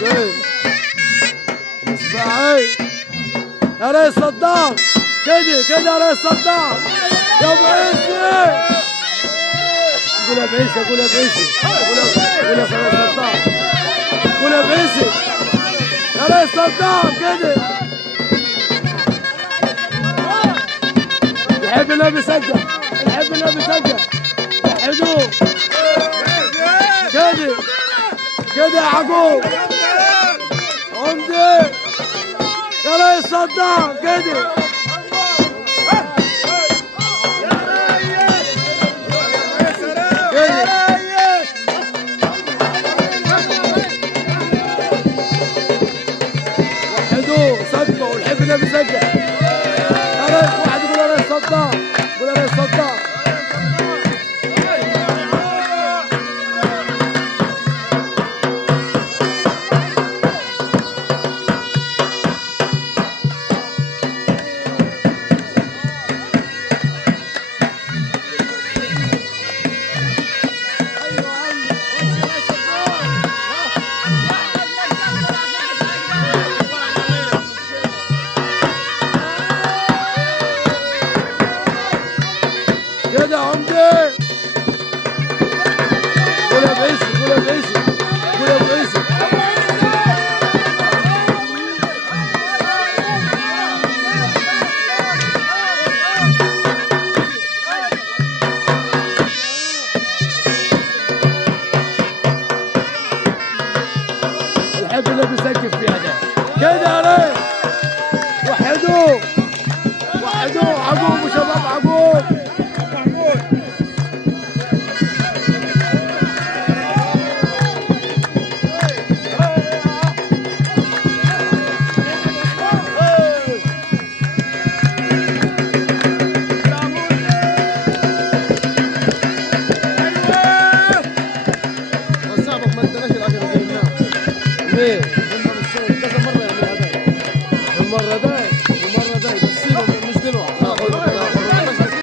زين اسمعي يا ريس صدام، كده يا ريس صدام يا ابو عيسى. قول يا ابو عيسى، قول يا ابو عيسى، قول يا ريس صدام، قول يا ابو عيسى يا ريس صدام كده. يحب النبي سجل، يحب النبي سجل، وحدوه كده يا عقوب عمدي يا ريس صدام كده. وحدوه سجلوا ونحب النبي سجل يا ريس. واحد يقول يا ريس صدام، قول يا ريس صدام. كده عمدي قول يا ابو عيسى، قول يا ابو عيسى، قول يا ابو عيسى. الحب اللي بيسقف فيها ده كده يا ريس. وحدوه عقوب وشباب عقوب. صعبك ما ادناش الاكل اللي قلناه. ليه؟ كذا مره يعمل هذا المرة ده